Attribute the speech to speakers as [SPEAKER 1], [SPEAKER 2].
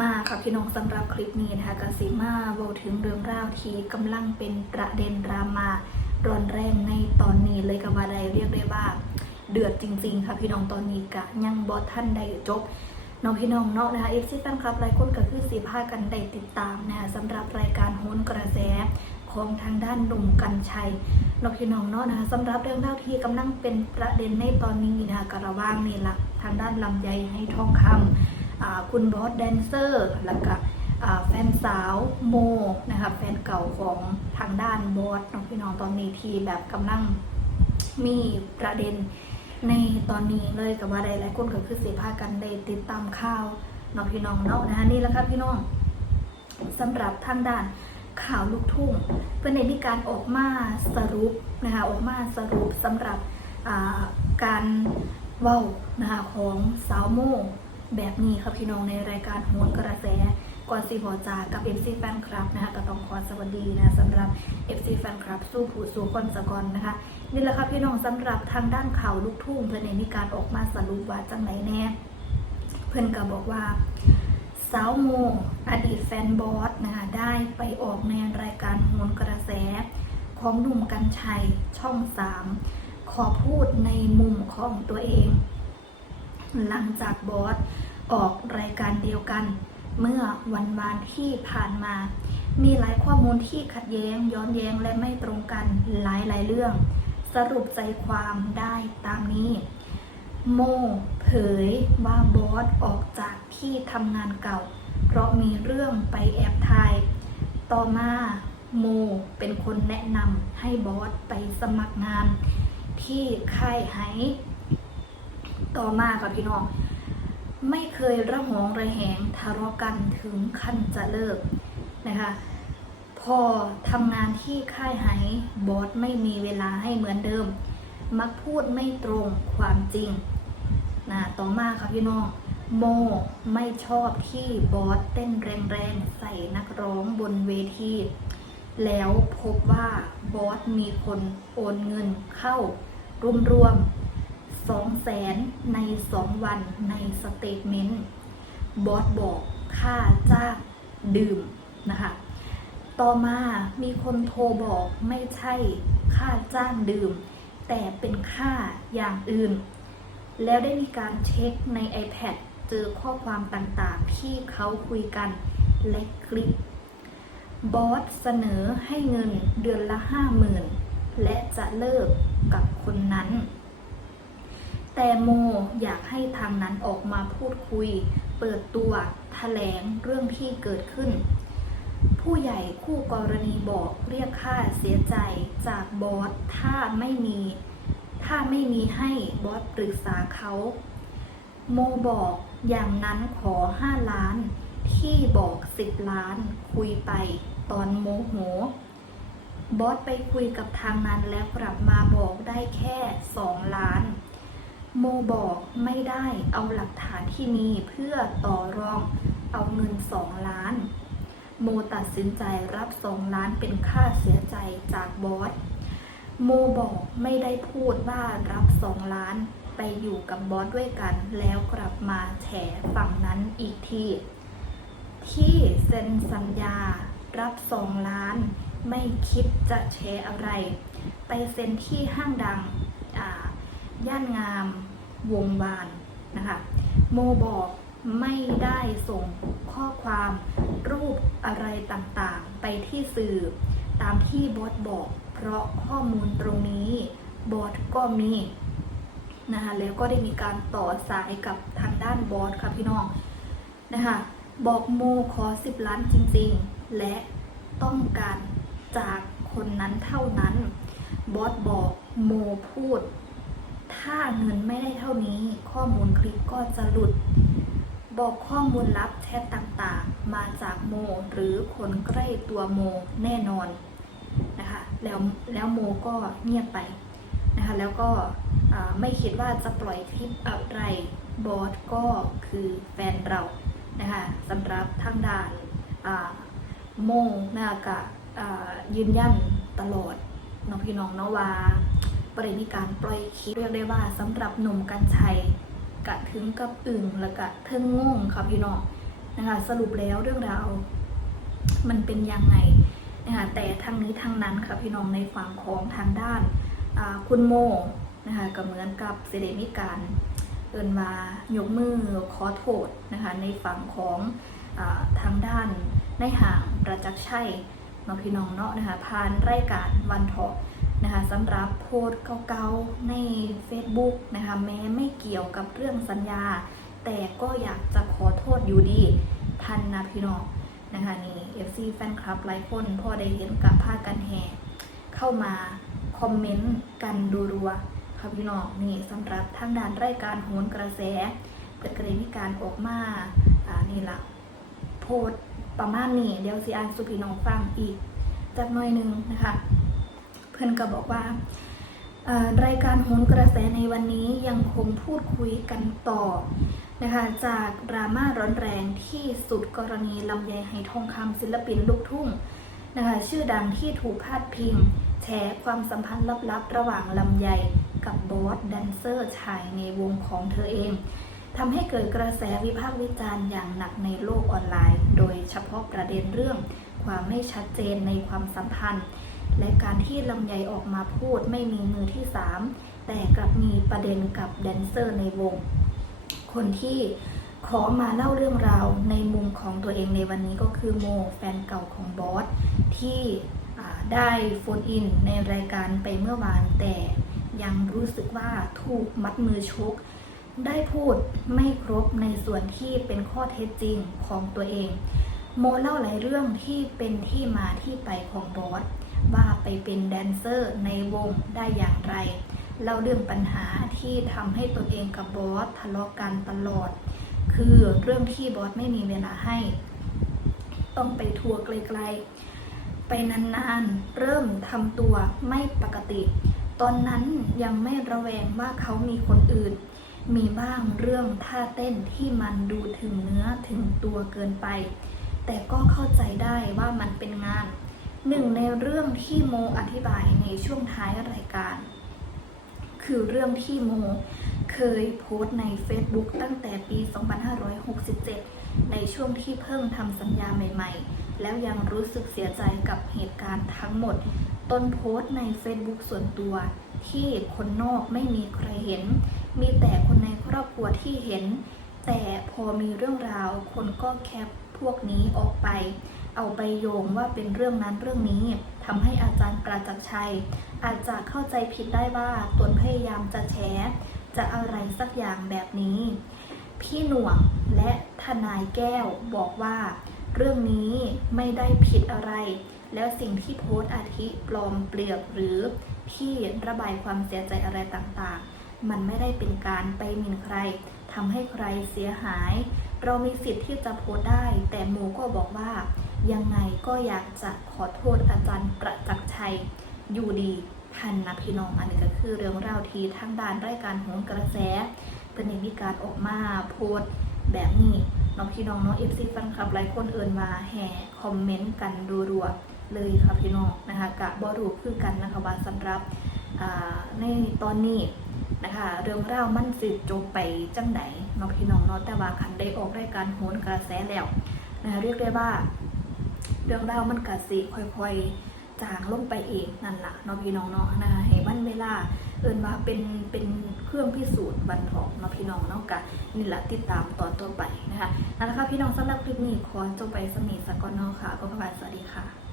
[SPEAKER 1] มาค่ะพี่น้องสำหรับคลิปนี้นะคะกสิมาเวาถึงเรื่องราวที่กำลังเป็นประเด็นดราม่าร้อนแรงในตอนนี้เลยกับว่าใดเรียกได้ว่า เดือดจริง ๆ ค่ะพี่น้องตอนนี้กะยังบอท่านได้จบน้องพี่น้องเนาะนะคะเอฟซีแฟนคลับหลายคนก็คือสีพากันได้ติดตามนะคะสำหรับรายการโหนกระแสของทางด้านหนุ่มกัญชัยน้องพี่น้องเนาะนะคะสำหรับเรื่องราที่กำลังเป็นประเด็นในตอนนี้นะคะกระว่างนี่ละทางด้านลำไยให้ทองคำอ่า คุณบอสแดนเซอร์ แล้วก็แฟนสาวโมนะคะแฟนเก่าของทางด้านบอสน้องพี่น้องตอนนี้ที่แบบกำลังมีประเด็นในตอนนี้เลยกับว่าใดหลายคนก็คือเสียพากันได้ติดตามข่าวน้องพี่น้องเนาะนะคะนี่แหละครับพี่น้องสำหรับทางด้านข่าวลูกทุ่งเป็นในมีการออกมาสรุปนะคะออกมาสรุปสำหรับการเว้านะคะของสาวโม แบบนี้ครับพี่น้องในรายการโหนกระแสก่อนสีบอจากับ FC แฟนคลับนะคะก็ต้องขอสวัสดีนะสำหรับ FC แฟนคลับ สู้ผู้สู้คนสกอนนะคะนี่แหละครับพี่น้องสำหรับทางด้านข่าวลูกทุ่งเพื่อนในมีการออกมาสรุปว่าจังไหนแน่ เพื่อนก็บอกว่าสาวโมอดีตแฟนบอสนะคะได้ไปออกในรายการโหนกระแส ของหนุ่มกัญชัยช่อง 3 ขอพูดในมุมของตัวเอง หลังจากบอสออกรายการเดียวกัน เมื่อวันวานที่ผ่านมา มีหลายข้อมูลที่ขัดแย้ง ย้อนแย้งและไม่ตรงกันหลายหลายเรื่อง สรุปใจความได้ตามนี้ โมเผยว่าบอสออกจากที่ทำงานเก่า เพราะมีเรื่องไปแอบถ่าย ต่อมาโมเป็นคนแนะนำให้บอสไปสมัครงานที่ค่ายไฮ ต่อมาค่ะพี่น้อง ไม่เคยระหองระแหงทะเลาะกันถึงขั้นจะเลิกนะคะ พอทำงานที่ค่ายไฮบอสไม่มีเวลาให้เหมือนเดิม มักพูดไม่ตรงความจริงนะต่อมาค่ะพี่น้องโมไม่ชอบที่บอสเต้นแรงๆใส่นักร้องบนเวที แล้วพบว่าบอสมีคนโอนเงินเข้ารวมๆ สองแสนในสองวันในสเตทเมนต์บอสบอกค่าจ้างดื่มนะคะ ต่อมามีคนโทรบอกไม่ใช่ค่าจ้างดื่ม แต่เป็นค่าอย่างอื่น แล้วได้มีการเช็คใน iPad เจอข้อความต่างๆ ที่เขาคุยกันและคลิปบอสเสนอให้เงินเดือนละห้าหมื่นและจะเลิกกับคนนั้น แต่โมอยากให้ทางนั้นออกมาพูดคุย เปิดตัวแถลงเรื่องที่เกิดขึ้น ผู้ใหญ่คู่กรณีบอกเรียกค่าเสียใจจากบอสถ้าไม่มี ถ้าไม่มีให้บอสปรึกษาเขาโมบอกอย่างนั้นขอ5ล้าน ที่บอก10ล้านคุยไปตอนโมโห บอสไปคุยกับทางนั้นแล้วกลับมาบอกได้แค่2ล้าน โมบอกไม่ได้เอาหลักฐานที่มีเพื่อต่อรองเอาเงิน2ล้าน โมตัดสินใจรับ2ล้านเป็นค่าเสียใจจากบอส โมบอกไม่ได้พูดว่ารับ2ล้านไปอยู่กับบอสด้วยกัน แล้วกลับมาแฉฝั่งนั้นอีกที ที่เซ็นสัญญารับ2ล้าน ไม่คิดจะแชร์อะไร ไปเซ็นที่ห้างดัง ย่านงามวงวานนะคะ โมบอกไม่ได้ส่งข้อความรูปอะไรต่างๆ ไปที่สื่อ ตามที่บอสบอก เพราะข้อมูลตรงนี้บอสก็มีนะคะแล้วก็ได้มีการต่อสายกับทางด้านบอสค่ะพี่น้องนะคะบอกโมขอ 10 ล้านจริงๆ และต้องการจากคนนั้นเท่านั้น บอสบอกโมพูด ถ้าเงินไม่ได้เท่านี้ ข้อมูลคลิปก็จะหลุด บอกข้อมูลลับแชทต่างๆ มาจากโม หรือคนใกล้ตัวโมแน่นอนนะคะแล้วแล้วโมก็เงียบไปนะคะแล้วก็ไม่คิดว่าจะปล่อยคลิปอะไรบอสก็คือแฟนเรานะคะสำหรับทางด้านโมนากะยืนยันตลอดน้องพี่น้องเนาะว่า ประเด็นการปล่อยคลิปเรียกได้ว่าสำหรับหนุ่มกัญชัยกะถึงกับอึ่งแล้วกะเทิงงงค่ะพี่น้องนะคะสรุปแล้วเรื่องราวมันเป็นยังไงนะคะแต่ทั้งนี้ทั้งนั้นค่ะพี่น้องในฝั่งของทางด้านาคุณโมนะคะก็เหมือนกับเสด็จมีการเอินมายกมือขอโทษนะคะในฝั่งของอาทางด้านในห่างประจักษ์ชัยเนาพี่น้องเนาะนะคะผ่านรายการวันทอ นะคะสำหรับโพสเก่าๆใน Facebook นะคะแม้ไม่เกี่ยวกับเรื่องสัญญา แต่ก็อยากจะขอโทษอยู่ดีท่านนะพี่น้องนะคะนี่ FC แฟนคลับหลายคนพอได้เห็นกับผ้ากันแห่เข้ามาคอมเมนต์กันรัวๆค่ะพี่น้องนี่สำหรับทางด้านรายการโหนกระแสเปิดกระเด็นมีการออกมาอ่านี่ละโพสประมาณนี้เดี๋ยวสิอ่านสุพี่น้องฟังอีกจักหน่อยหนึงนะคะ พื่อนก็บอกว่ารายการโหนกระแสในวันนี้ยังคงพูดคุยกันต่อนะคะจากดราม่าร้อนแรงที่สุดกรณีลำไยไหทองคำศิลปินลูกทุ่งนะคะชื่อดังที่ถูกพาดพิงแฉความสัมพันธ์ลับๆ ระหว่างลำไยกับบอสแดนเซอร์ชายในวงของเธอเองทำให้เกิดกระแสวิพากษ์วิจารณ์อย่างหนักในโลกออนไลน์ โดยเฉพาะประเด็นเรื่องความไม่ชัดเจนในความสัมพันธ์ และการที่ลำไยออกมาพูดไม่มีมือที่สามแต่กลับมีประเด็นกับแดนเซอร์ในวง คนที่ขอมาเล่าเรื่องราวในมุมของตัวเองในวันนี้ก็คือโมแฟนเก่าของบอสที่ได้โฟนอินในรายการไปเมื่อวานแต่ยังรู้สึกว่าถูกมัดมือชก ได้พูดไม่ครบในส่วนที่เป็นข้อเท็จจริงของตัวเอง โมเล่าหลายเรื่องที่เป็นที่มาที่ไปของบอส ว่าไปเป็นแดนเซอร์ในวงได้อย่างไร เล่าเรื่องปัญหาที่ทำให้ตนเองกับบอสทะเลาะกันตลอด คือเรื่องที่บอสไม่มีเวลาให้ ต้องไปทัวร์ไกลๆ ไปนานๆ เริ่มทำตัวไม่ปกติ ตอนนั้นยังไม่ระแวงว่าเขามีคนอื่น มีบ้างเรื่องท่าเต้นที่มันดูถึงเนื้อถึงตัวเกินไป แต่ก็เข้าใจได้ว่ามันเป็นงาน หนึ่งในเรื่องที่โมอธิบายในช่วงท้ายรายการ คือเรื่องที่โมเคยโพสต์ใน Facebook ตั้งแต่ปี 2567 ในช่วงที่เพิ่งทำสัญญาใหม่ๆ แล้วยังรู้สึกเสียใจกับเหตุการณ์ทั้งหมด ต้นโพสต์ใน Facebook ส่วนตัว ที่คนนอกไม่มีใครเห็น มีแต่คนในครอบครัวที่เห็น แต่พอมีเรื่องราวคนก็แคปพวกนี้ออกไป เอาไปโยงว่าเป็นเรื่องนั้นเรื่องนี้ทำให้อาจารย์ประจักษ์ชัย อาจจะเข้าใจผิดได้ว่าตนพยายามจะแฉจะอะไรสักอย่างแบบนี้ พี่หน่วงและทนายแก้วบอกว่า เรื่องนี้ไม่ได้ผิดอะไร แล้วสิ่งที่โพสต์อาทิปลอมเปลือกหรือที่ระบายความเสียใจอะไรต่างๆ มันไม่ได้เป็นการไปหมิ่นใครทำให้ใครเสียหาย เรามีสิทธิ์ที่จะโพสต์ได้ แต่หมูก็บอกว่า ยังไงก็อยากจะขอโทษอาจารย์ประจักษ์ชัยอยู่ดีพันนะพี่น้องอันนี้ก็คือเรื่องราวที่ทางด้านรายการหนกระแสเป็นมีการออกมาโพสต์แบบนี้น้องพี่น้องน้องเอฟซีฟันคลับหลายคนเอินมาแห่คอมเมนต์กันรัวๆเลยค่ะพี่น้องนะคะกะบอรูคือกันนะคะว่าสำหรับในตอนนี้นะคะเรื่องราวมันสืบจบไปจังไหนน้องพี่น้องเนาะแต่ว่าคันได้ออกรายการโหนกระแสแล้วนะคะเรียกได้ว่า เรื่องราวมันกะสิค่อยๆจางลงไปเองนั่นล่ะเนาะพี่น้องเนาะนะคะให้วันเวลาเอินว่าเป็นเป็นเครื่องพิสูจน์วันทองเนาะพี่น้องเนาะกะนี่แหละติดตามตอนต่อไปนะคะนั่นแหละค่ะพี่น้องสำหรับคลิปนี้ขอจบไปสนิทสักก่อนเนาะค่ะก็ขอบคุณสวัสดีค่ะ